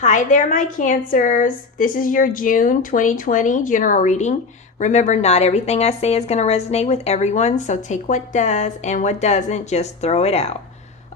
Hi there, my Cancers. This is your June 2020 general reading. Remember, not everything I say is going to resonate with everyone, so take what does and what doesn't, just throw it out.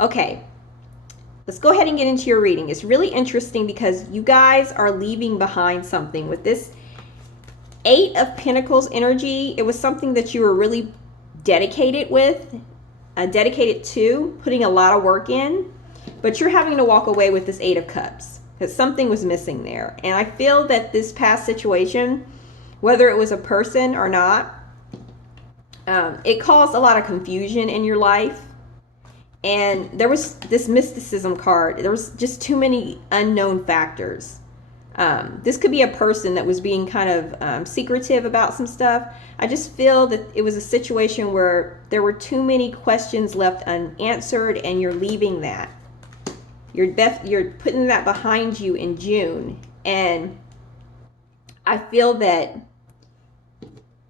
Okay, let's go ahead and get into your reading. It's really interesting because you guys are leaving behind something. With this Eight of Pentacles energy, it was something that you were really dedicated to, putting a lot of work in, but you're having to walk away with this Eight of Cups because something was missing there. And I feel that this past situation, whether it was a person or not, it caused a lot of confusion in your life. And there was this mysticism card. There was just too many unknown factors. This could be a person that was being kind of secretive about some stuff. I just feel that it was a situation where there were too many questions left unanswered, and you're leaving that. You're putting that behind you in June. And I feel that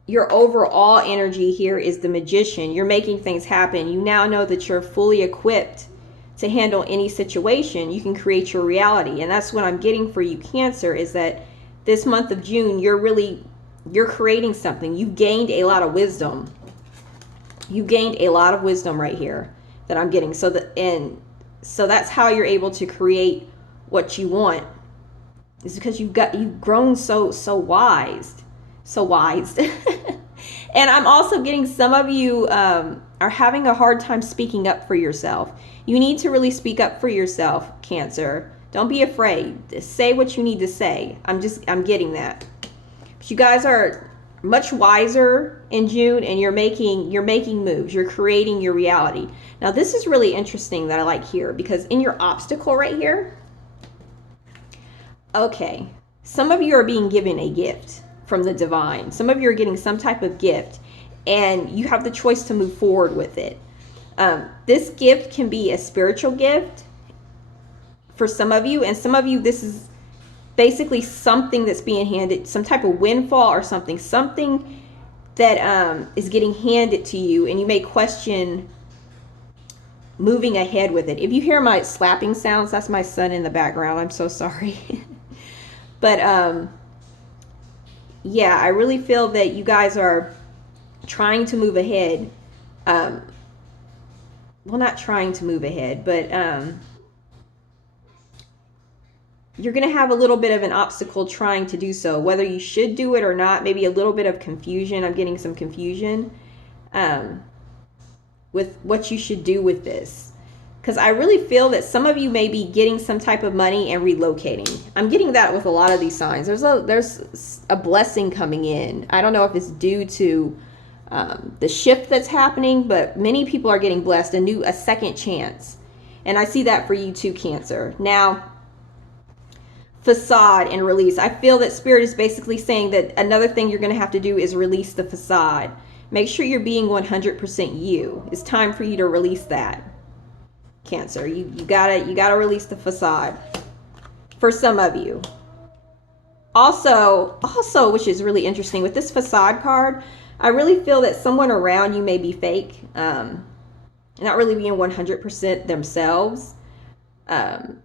your overall energy here is the Magician. You're making things happen. You now know that you're fully equipped to handle any situation. You can create your reality. And that's what I'm getting for you, Cancer, is that this month of June, you're creating something. You've gained a lot of wisdom. You gained a lot of wisdom right here that I'm getting. So that's how you're able to create what you want. It's because you've grown so wise. And I'm also getting some of you are having a hard time speaking up for yourself. You need to really speak up for yourself, Cancer. Don't be afraid. Say what you need to say. I'm getting that. But you guys are much wiser in June, and you're making moves. You're creating your reality. Now, this is really interesting that I like here, because in your obstacle right here, okay, some of you are being given a gift from the divine. Some of you are getting some type of gift, and you have the choice to move forward with it. This gift can be a spiritual gift for some of you, and some of you, this is basically something that's being handed, some type of windfall or something that is getting handed to you, and you may question moving ahead with it. If you hear my slapping sounds, that's my son in the background. I'm so sorry. But yeah, I really feel that you guys are trying to move ahead. Well, not trying to move ahead, but you're going to have a little bit of an obstacle trying to do so, whether you should do it or not. Maybe a little bit of confusion. I'm getting some confusion with what you should do with this, because I really feel that some of you may be getting some type of money and relocating. I'm getting that with a lot of these signs. There's a blessing coming in. I don't know if it's due to the shift that's happening, but many people are getting blessed, a second chance. And I see that for you too, Cancer. Now, facade and release. I feel that Spirit is basically saying that another thing you're going to have to do is release the facade. Make sure you're being 100% you. It's time for you to release that, Cancer. You gotta release the facade for some of you. Also, which is really interesting, with this facade card, I really feel that someone around you may be fake, not really being 100% themselves. And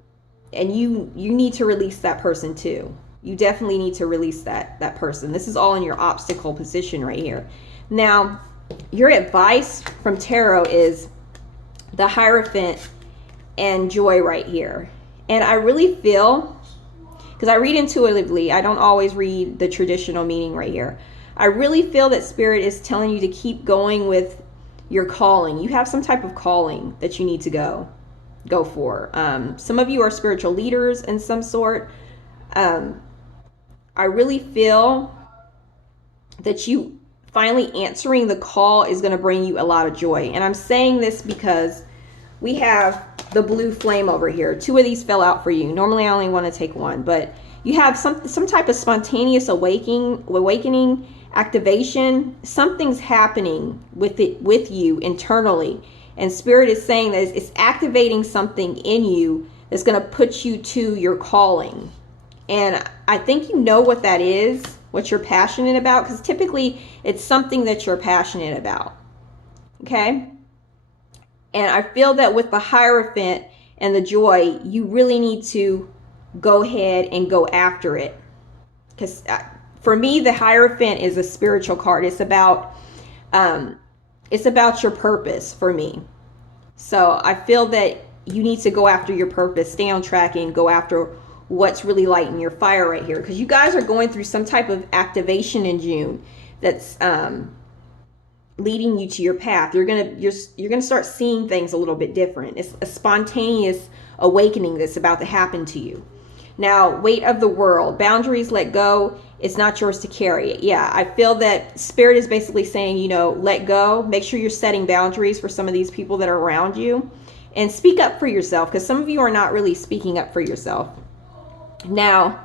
you need to release that person too. You definitely need to release that person. This is all in your obstacle position right here. Now, your advice from Tarot is the Hierophant and Joy right here. And I really feel, because I read intuitively, I don't always read the traditional meaning right here. I really feel that Spirit is telling you to keep going with your calling. You have some type of calling that you need to go for. Some of you are spiritual leaders in some sort. I really feel that you finally answering the call is going to bring you a lot of joy. And I'm saying this because we have the blue flame over here. Two of these fell out for you. Normally I only want to take one, but you have some type of spontaneous awakening, activation. Something's happening with you internally. And Spirit is saying that it's activating something in you that's going to put you to your calling. And I think you know what that is, what you're passionate about, because typically it's something that you're passionate about. Okay? And I feel that with the Hierophant and the Joy, you really need to go ahead and go after it. Because for me, the Hierophant is a spiritual card. It's about your purpose for me. So I feel that you need to go after your purpose, stay on track, and go after what's really lighting your fire right here. Because you guys are going through some type of activation in June that's leading you to your path. You're gonna start seeing things a little bit different. It's a spontaneous awakening that's about to happen to you. Now, weight of the world, boundaries, let go. It's not yours to carry. Yeah, I feel that Spirit is basically saying, let go. Make sure you're setting boundaries for some of these people that are around you, and speak up for yourself, because some of you are not really speaking up for yourself. Now,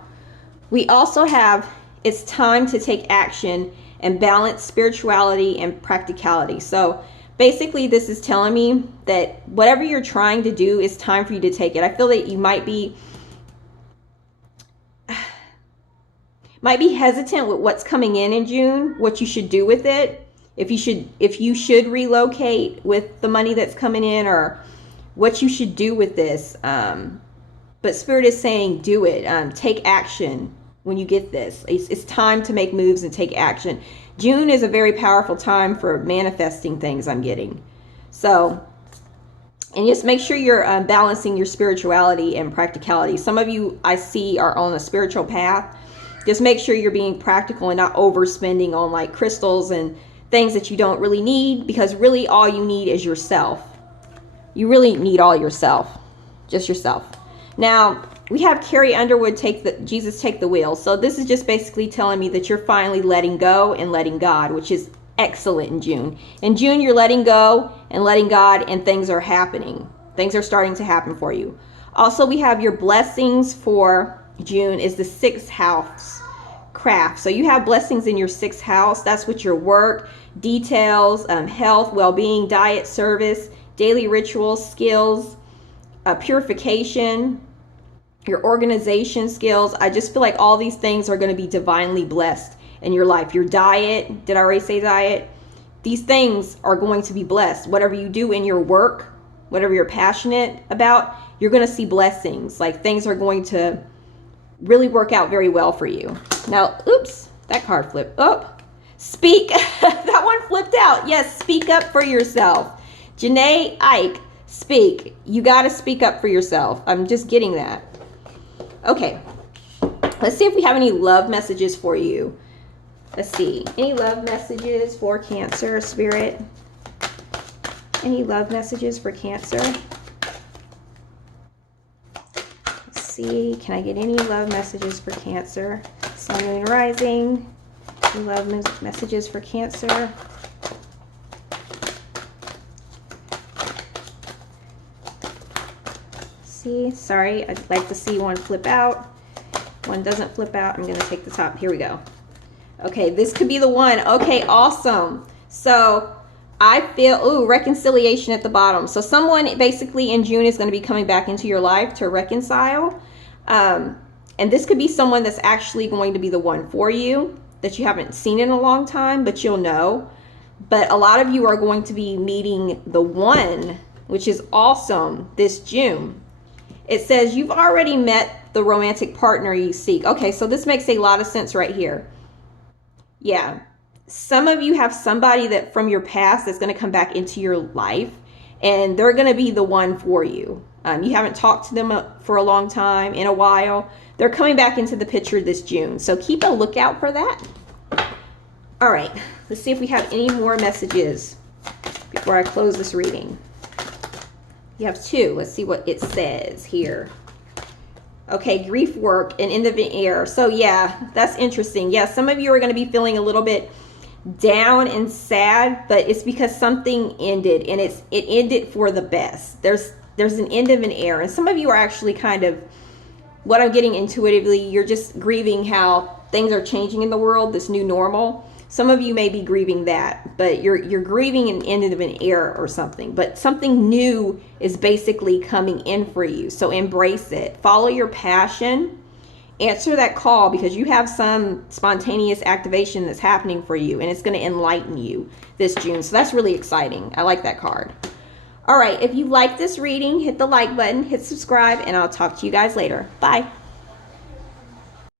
we also have, it's time to take action and balance spirituality and practicality. So basically, this is telling me that whatever you're trying to do, it's time for you to take it. I feel that you might be hesitant with what's coming in June, what you should do with it, if you should relocate with the money that's coming in, or what you should do with this. But Spirit is saying, do it. Take action when you get this. It's time to make moves and take action. June is a very powerful time for manifesting things, I'm getting. So, and just make sure you're balancing your spirituality and practicality. Some of you, I see, are on a spiritual path. Just make sure you're being practical and not overspending on like crystals and things that you don't really need, because really all you need is yourself. You really need all yourself, just yourself. Now, we have Carrie Underwood, Jesus take the wheel. So this is just basically telling me that you're finally letting go and letting God, which is excellent in June. In June, you're letting go and letting God, and things are happening. Things are starting to happen for you. Also, we have your blessings for June is the 6th house, craft. So you have blessings in your 6th house. That's what your work, details, health, well-being, diet, service, daily rituals, skills, purification, your organization skills. I just feel like all these things are going to be divinely blessed in your life. Your diet, did I already say diet? These things are going to be blessed. Whatever you do in your work, whatever you're passionate about, you're going to see blessings. Like, things are going to really work out very well for you. Now, oops, that card flipped. Oh, speak. That one flipped out. Yes, speak up for yourself. Janae Ike, speak. You got to speak up for yourself. I'm just getting that. Okay, let's see if we have any love messages for you. Let's see. Any love messages for Cancer, Spirit? Any love messages for Cancer? Let's see. Can I get any love messages for Cancer? Sun, Moon, Rising. Any love messages for Cancer? See, sorry, I'd like to see one flip out. One doesn't flip out. I'm going to take the top. Here we go. Okay, this could be the one. Okay, awesome. So I feel, reconciliation at the bottom. So someone basically in June is going to be coming back into your life to reconcile. And this could be someone that's actually going to be the one for you that you haven't seen in a long time, but you'll know. But a lot of you are going to be meeting the one, which is awesome, this June. It says you've already met the romantic partner you seek. Okay, so this makes a lot of sense right here. Yeah, some of you have somebody that from your past that's going to come back into your life, and they're going to be the one for you. You haven't talked to them for a long time, in a while. They're coming back into the picture this June, so keep a lookout for that. All right, let's see if we have any more messages before I close this reading. You have 2. Let's see what it says here. Okay, grief work and end of an era. So yeah, that's interesting. Yeah, some of you are going to be feeling a little bit down and sad, but it's because something ended, and it ended for the best. There's an end of an era, and some of you are actually kind of, what I'm getting intuitively, you're just grieving how things are changing in the world, this new normal. Some of you may be grieving that, but you're grieving an end of an era or something. But something new is basically coming in for you. So embrace it. Follow your passion. Answer that call, because you have some spontaneous activation that's happening for you, and it's going to enlighten you this June. So that's really exciting. I like that card. All right, if you like this reading, hit the like button, hit subscribe, and I'll talk to you guys later. Bye.